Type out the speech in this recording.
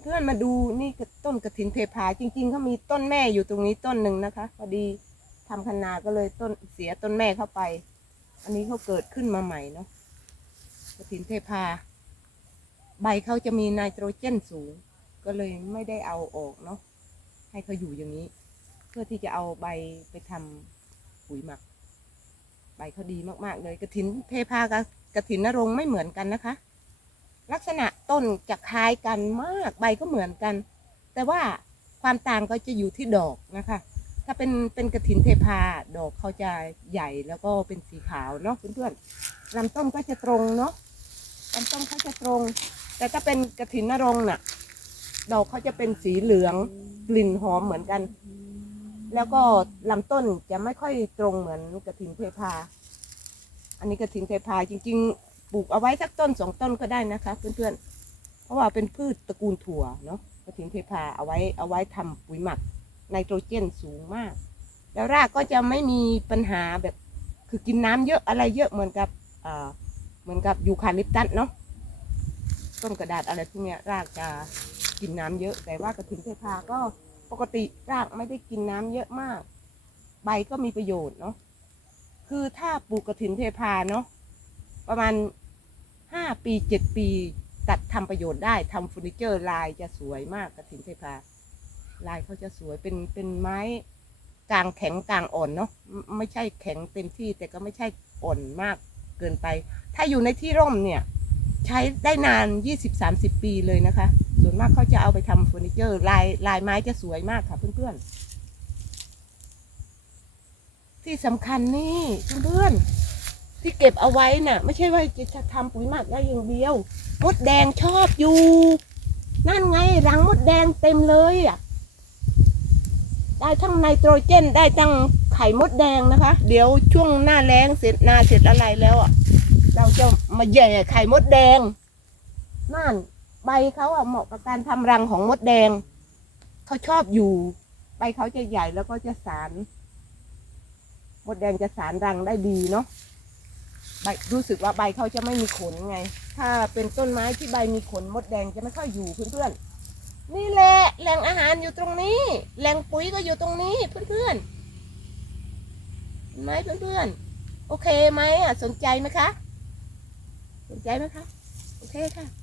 เพื่อนๆมาดูนี่คือต้นกระถินเทพาจริง ๆเขามีต้นแม่อยู่ตรงนี้ต้นหนึ่งนะคะพอดีทำคันนาก็เลยต้นเสียต้นแม่เข้าไป อันนี้เขาเกิดขึ้นมาใหม่เนาะกระถินเทพา ใบเขาจะมีไนโตรเจนสูง ก็เลยไม่ได้เอาออกเนาะให้เขาอยู่อย่างนี้ เพื่อที่จะเอาใบไปทำปุ๋ยหมัก ใบเขาดีมากๆเลยกระถินเทพากับกระถินนรงไม่เหมือนกันนะคะ ลักษณะต้นจะคล้ายกันมากใบก็เหมือนกัน แต่ว่าความต่างก็จะอยู่ที่ดอกนะคะ ถ้าเป็นเป็นกระถินเทพาดอกเขาจะใหญ่แล้วก็เป็นสีขาวเนาะเพื่อนๆลำต้นก็จะตรงเนาะลำต้นเขาจะตรง แต่ถ้าเป็นกระถินนรงน่ะ ดอกเขาจะเป็นสีเหลืองกลิ่นหอมเหมือนกัน แล้วก็ลำต้นจะไม่ค่อยตรงเหมือนกระถินเทพา อันนี้กระถินเทพาจริง ๆ ปลูกเอาไว้สักต้นสองต้นก็ได้นะคะเพื่อนๆ เพราะว่าเป็นพืชตระกูลถั่วเนาะกระถินเทพาเอาไว้เอาไว้ทำปุ๋ยหมักไนโตรเจนสูงมาก แล้วรากก็จะไม่มีปัญหาแบบคือกินน้ำเยอะอะไรเยอะเหมือนกับอ่าเหมือนกับยูคาลิปตัสเนาะต้นกระดาษอะไรพวกเนี้ยรากจะกินน้ำเยอะแต่ว่ากระถินเทพาก็ปกติรากไม่ได้กินน้ำเยอะมาก ใบก็มีประโยชน์เนาะคือถ้าปลูกกระถินเทพาเนาะประมาณ ห้าปีเจ็ดปีตัดทำประโยชน์ได้ทำเฟอร์นิเจอร์ลายจะสวยมากกระถินเทพาลายเขาจะสวยเป็นเป็นไม้กลางแข็งกลางอ่อนเนาะไม่ใช่แข็งเต็มที่แต่ก็ไม่ใช่อ่อนมากเกินไป ถ้าอยู่ในที่ร่มเนี่ย ใช้ได้นานยี่สิบสามสิบปีเลยนะคะ ส่วนมากเขาจะเอาไปทำเฟอร์นิเจอร์ลายลายไม้จะสวยมากค่ะเพื่อนๆที่สำคัญนี่เพื่อนๆ ที่เก็บเอาไว้น่ะ ไม่ใช่ว่าจะทำปุ๋ยหมักได้อย่างเดียวมดแดงชอบอยู่ นั่นไงรังมดแดงเต็มเลยอะได้ทั้งไนโตรเจนได้ทั้งไข่มดแดงนะคะ เดี๋ยวช่วงหน้าแล้งเสร็จนาเสร็จอะไรแล้วอะเราจะมาแย่ไข่มดแดงนั่นใบเขาอะเหมาะกับการทำรังของมดแดงเขาชอบอยู่ ใบเขาจะใหญ่แล้วก็จะสารมดแดงจะสารรังได้ดีเนาะ ใบรู้สึกว่าใบเขาจะไม่มีขนไง ถ้าเป็นต้นไม้ที่ใบมีขนมดแดงจะไม่ค่อยอยู่เพื่อนๆนี่แหละแหล่งอาหารอยู่ตรงนี้ แหล่งปุ๋ยก็อยู่ตรงนี้เพื่อนๆเห็นไหมเพื่อนๆโอเคไหมอะสนใจไหมคะ สนใจไหมคะ โอเคค่ะ